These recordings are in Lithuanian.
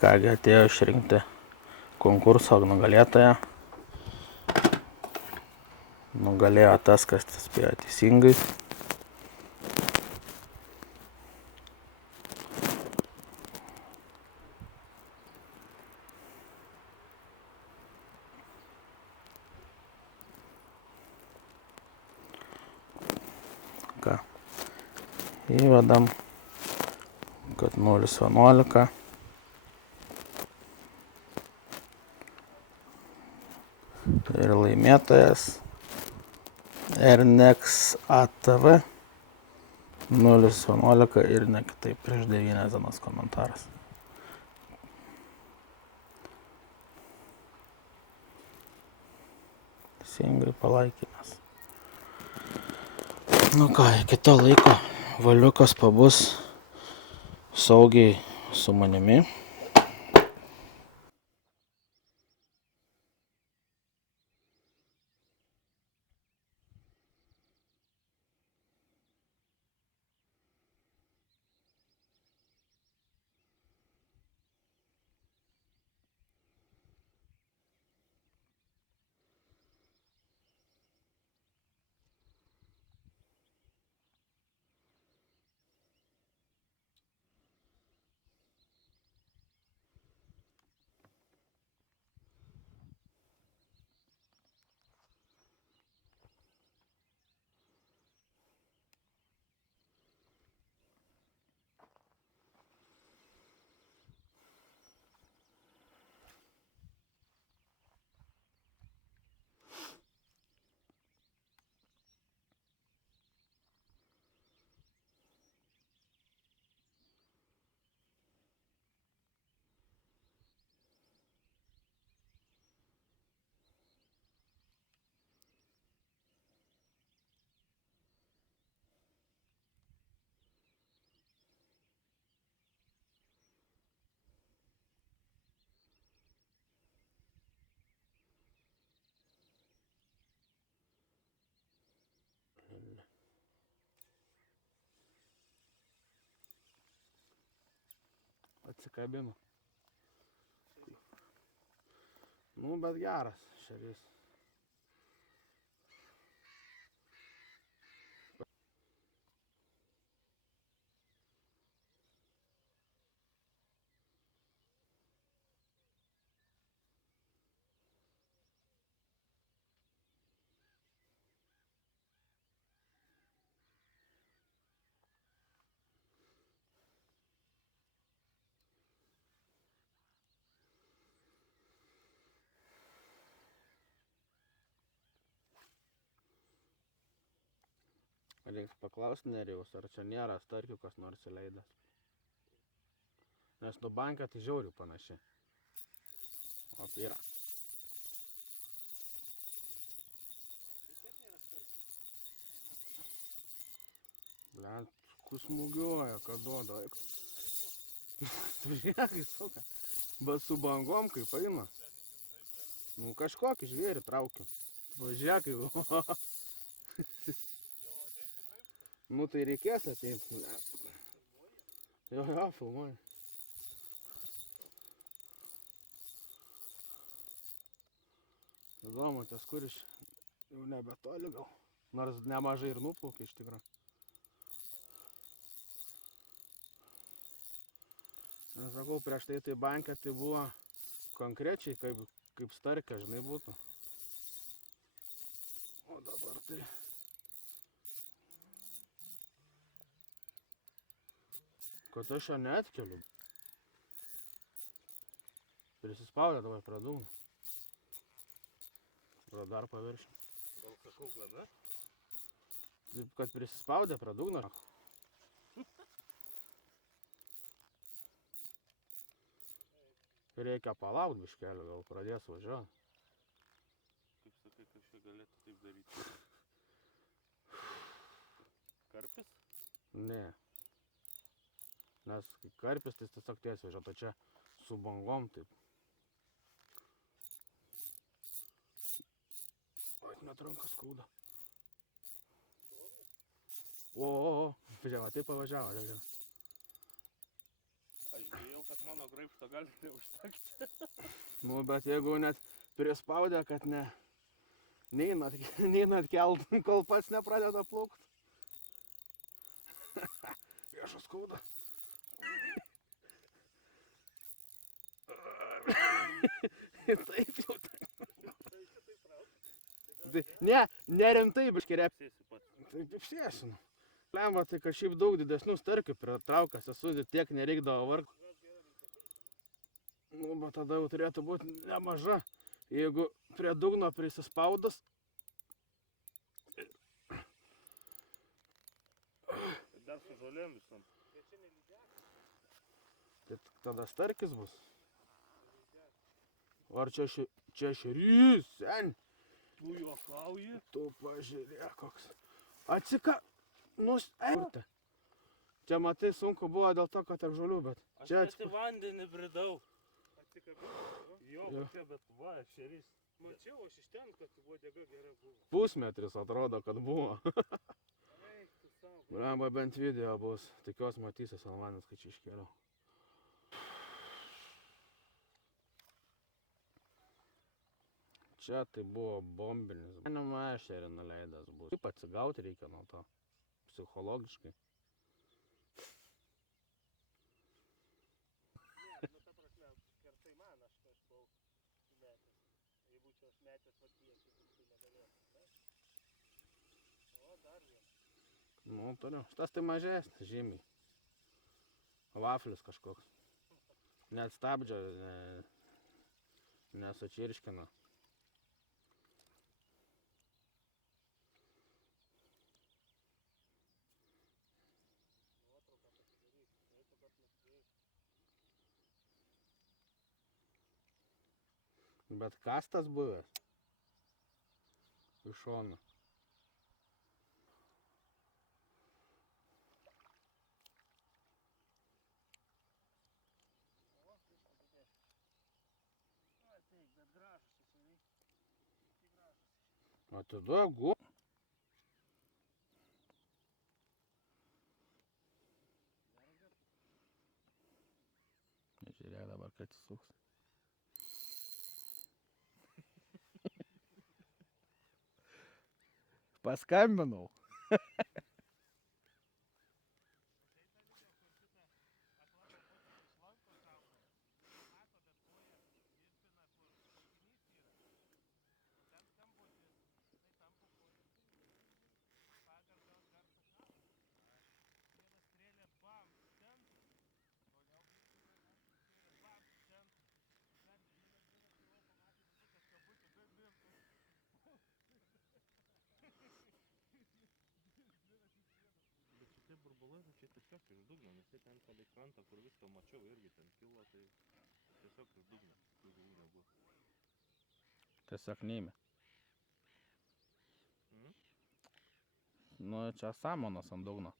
Kągi, atėjo išrinkti konkurso nugalėtoją. Nugalėjo tas, kas spėjo teisingai. Ką? Įvedam, kad 0,11. Ir laimėtojas Ernex ATV 0,11 ir ne kitaip prieš 9 dienas komentaras. Teisingai palaikymas. Nu ką, iki to laiko valiukas pabus saugiai su manimi. Atsikabinu. Nu, bet geras šeris. Reiks paklausti Nerijaus, ar čia nėra starkių kas nors įleidęs. Nes nu banka tai žiauriai panaši. O yra. Blent, smūgiuoja, kad duoda. Žiūrėkai, suka. Bet su bangom kaip eina. Nu kažkokį žvėrį traukiu. Važiakai. Nu tai reikės ateiti. Jo, filmuoju. Įdomu, tas kuris jau nebetoli gal. Nors nemažai ir nuplaukė iš tikrųjų. Sakau, prieš tai banke tai buvo konkrečiai kaip starkė, žinai, būtų. O dabar tai... Kad aš jo neatkeliu. Prisispaudė dabar prie dugno. Dar paviršim. Gal kažkoks lada? Taip, kad prisispaudė prie dugno. Reikia palaukti biškelį, gal pradės važiuoti. Kaip sakai, kad čia galėtų taip daryti? Karpis? Ne. Nes karpis tai tiesiog tiesiai važiuoja, tai čia su bangom taip. Oi, net ranką skauda. O, žiūrėjau, taip pavažiavo, žiūrėjau. Aš bijau, kad mano graibšto gali neužtekti. Nu, bet jeigu net prispaudė, kad neinat kelt, kol pats nepradeda plaukt. Viešas skauda. Taip jau. Nerimtai, biški rep. Sėsiu pats. Taip apsėsinu. Lemba, tai kad šiaip daug didesnių starkių pritraukęs esu, tiek nereikdavo vargų. Nu, bet tada jau turėtų būti nemaža. Jeigu prie dugno prisispaudus. Dar su žolėm visom. Tai tada starkis bus. Ar čia šerys, sen? Tu juokauji? Tu pažiūrėk koks. Nusėrta. Čia matai sunku buvo dėl to, kad tarp žolių, bet čia Aš į vandenį bridau. Jo, Jo. čia, bet va, šeris. Mačiau aš iš ten, kad uodega gera buvo. pusmetris atrodo, kad buvo. Eik, tu savo. Lemba bent video bus. Tikiuosi matysi Salmanis, kai čia iškėliau. Čia tai buvo bombinis. Manima ešerį nuleidęs bus. Kaip atsigauti reikia nuo to. Psichologiškai. Ne, nu ta prasme, kertai man, aš buvau metęs. Jei būčiau aš metęs vatijas, tai negalėtų, ne? O, dar vienas. Nu, turiu. Šitas tai mažesnis, žymiai. Vaflis kažkoks. Net stabdžio nesučirškina. Nuotrauką pasidaryk, eitų, kad nuskreis. Bet kastas buvęs. Iš šono. O, viskas didės. Ai, taip, bet gražus jisai. Tai gražus. Atiduok gu. Žiūrėk dabar, kad atsisuks. Paskambinau. Bet šitie burbulai, nu, čia tiesiog iš dugno, nes jie ten palei krantą, kur viską mačiau, irgi ten kilo, tai tiesiog iš dugno, tų žuvų nebuvo. Tiesiog neėmė. Mhm. Nu, čia samonas ant dugno.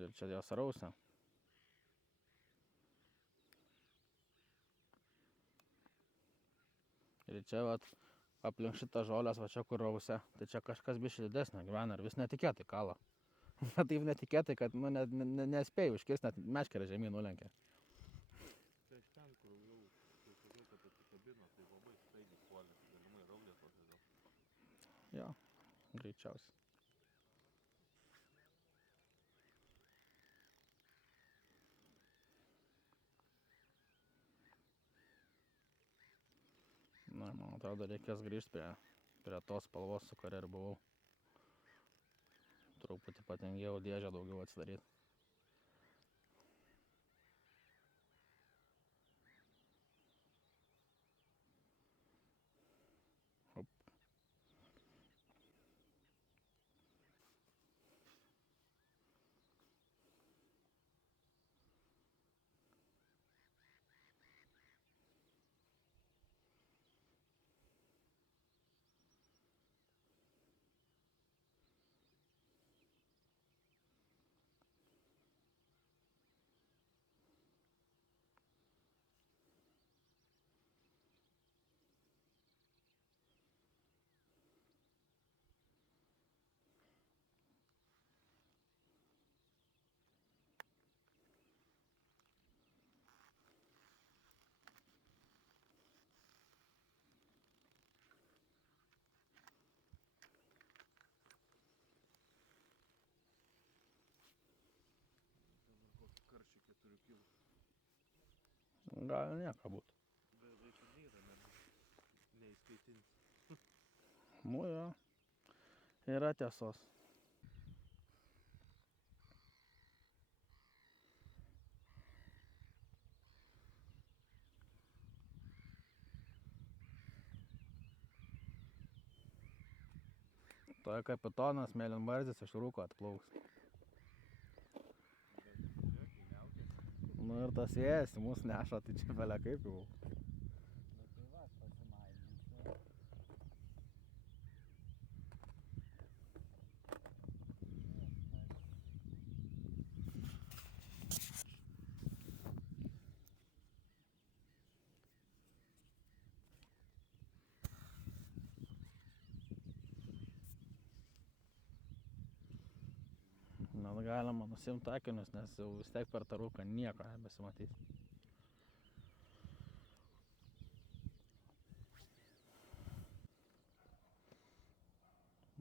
Ir čia jos rausia. Ir čia vat aplink šitą žolės, va čia kur rausia. Tai čia kažkas biškai didesnė gyvena ir vis netikėtai kala. Bet taip netikėtai, kad nu, nespėjau iškirsti, net meškerę žemyn nulenkė. Tai iš ten, kur jau, kai sakiau, kad atsikabino, tai labai staigiai puolė, galimai raudė tokia gal. Jo, greičiausiai. Na, man atrodo, reikės grįžti prie tos spalvos, su kuria ir buvau. Truputį patingėjau dėžę daugiau atsidaryti. Gali nieko būti. Bet turnyra neįskaitins. Nu jo, yra tiesos. Toje kapitonas mėlynvardis iš rūko atplauks. Žiūrėk, įniaukės. Nu ir tas vėjas į mus neša, tai čia belia kaip jau. Nu tai va, aš pasimaidinsiu. Net galima nusimti akinius, nes jau vis tiek per tą rūką nieko nebesimatys.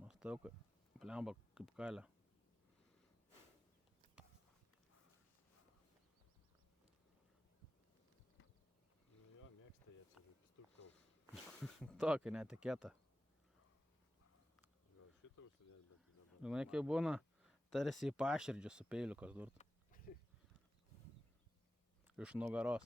Mastau, blemba kaip kalė. Nu jo, mėgsta jie čia kaip stukau. Tokį netikėtą. Gal šitą užsidėt, bet dabar. Žinai, kaip būna, tarsi į paširdžių su peiliukas durt. Iš nugaros.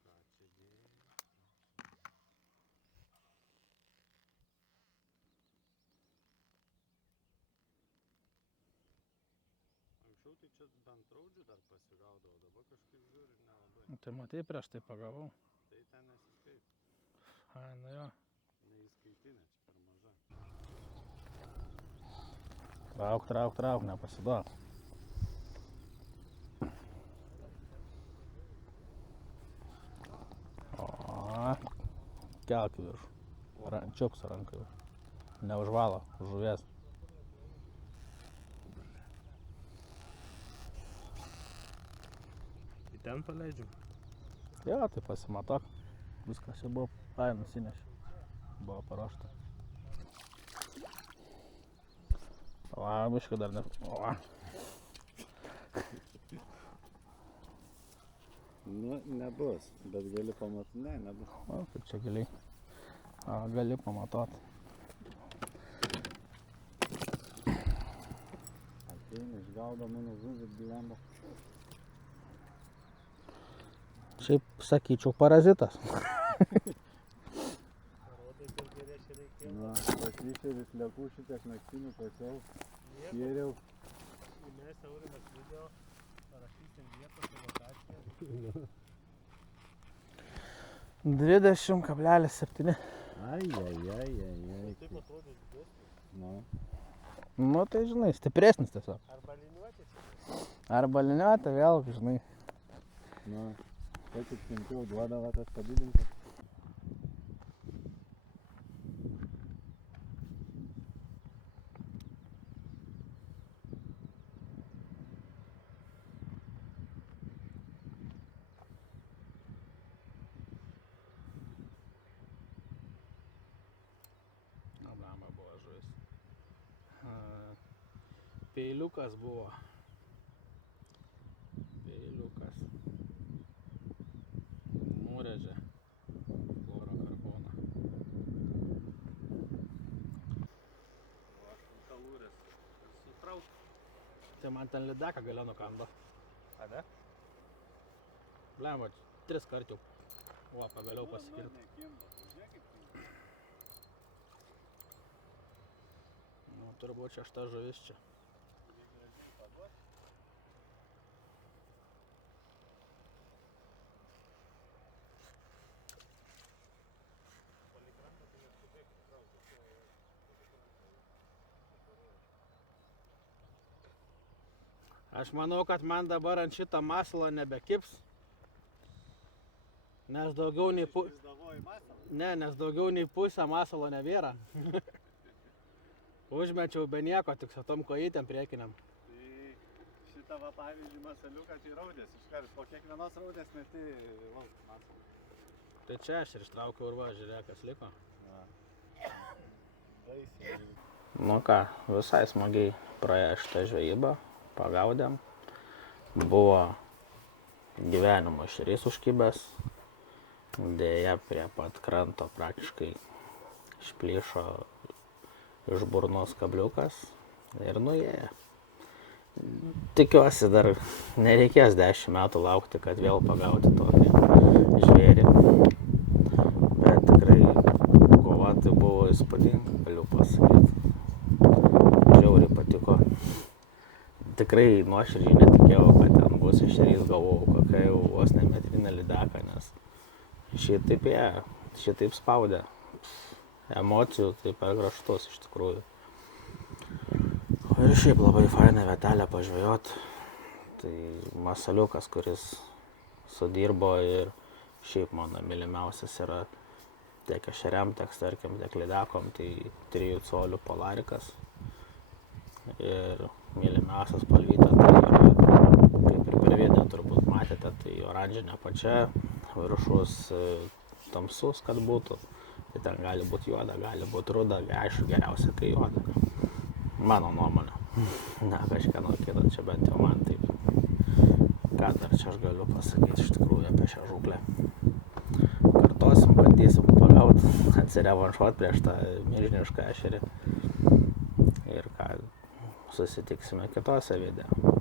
Ką čia dėjai? Anksčiau tai čia bent raudžių dar pasigaudavo, dabar kažkaip žiūri nelabai. Tai matai, prieš tai pagavau. Tai ten nesiskaito. Ai, nu jo. Neįskaitinė, čia per maža. Trauk, trauk, trauk, nepasiduok. O, kelk į viršų. Čiup su rankai viršų. Neužvalo žuvies. Į ten paleidžiam. Jo, tai pasimatok. Viskas čia buvo, ai, nusinešė. Buvo paruošta. O, biškai dar ne... O, Nu, nebus, bet gali pamatyti. Ne, nebus. o kaip čia giliai. O, gali pamatot. Ateina, išgaudo mano žuvį blemba. Šiaip sakyčiau parazitas. Parodai, kur geriausiai reikėjo. Na, pasišėris lekų šitiek naktinių pasiau, Nieko, gėriau. įmes Aurimas video, parašysim vietą su lokacija. 20,7. Ai. Taip atrodo didesnis. Nu, Nu, tai žinai, stipresnis tiesiog. Arba liniuotė čia. Arba liniuotė vėl, žinai. nu, tai tik sunkiau duodavo tas padidintas. Ablama buvo žuvis. Peiliukas buvo. Peiliukas. Nurėžė fluorokarboną. O aš ant kalūrės. Sutrauk. Tai man ten lideką gale nukando. Ade? Blemba, 3 kartų. O, pagaliau pasikirto. Nu, turbūt 6 žuvis čia. Aš manau, kad man dabar ant šito masalo nebekips. Nes daugiau nei nes daugiau nei pusę masalo nebėra. Užmečiau be nieko, tik su tom kojytėm priekiniam. Tai šitą va pavyzdžiui masaliuką tai raudės iškart. Po kiekvienos raudės meti lauk masalą. Tai čia aš ir ištraukiau urvą, žiūrėk, kas liko. Nu ką, visai smagiai praėjo šitą žvejybą, pagaudėm. Buvo gyvenimo ešerys užkibęs, dėja prie pat kranto praktiškai išplyšo iš burnos kabliukas ir nuėjo. Tikiuosi dar nereikės 10 metų laukti, kad vėl pagauti tokį žvėrį. Bet tikrai kova tai buvo įspūdinga, galiu pasakyti. Žiauriai patiko. Tikrai nuoširdžiai netikėjau, kad ten bus ešerys, galvojau, kokia jau vos ne metrinė lydeka, nes šitaip ėjo, šitaip spaudė. Emocijų tai per kraštus iš tikrųjų. Ir šiaip labai faina vietelė pažvejot. Tai masaliukas, kuris sudirbo ir šiaip mano mylimiausias yra tiek ešeriam, tiek starkiam, tiek lydekom, tai 3 colių polarikas. Ir mylimiausias spalvyta tai yra, kaip ir per video turbūt matėte, tai oranžinė pačia, viršus tamsus, kad būtų. Tai ten gali būti juoda, gali būti ruda, aišku, geriausia kai juoda. Mano nuomonė. Ne, kažkieno kito, čia bent jau man taip. Ką dar čia aš galiu pasakyti iš tikrųjų apie šią žūklę. Kartosim, bandysim pagauti, atsirevanšuoti prieš tą milžinišką ešerį. Ir ką, susitiksime kitose video.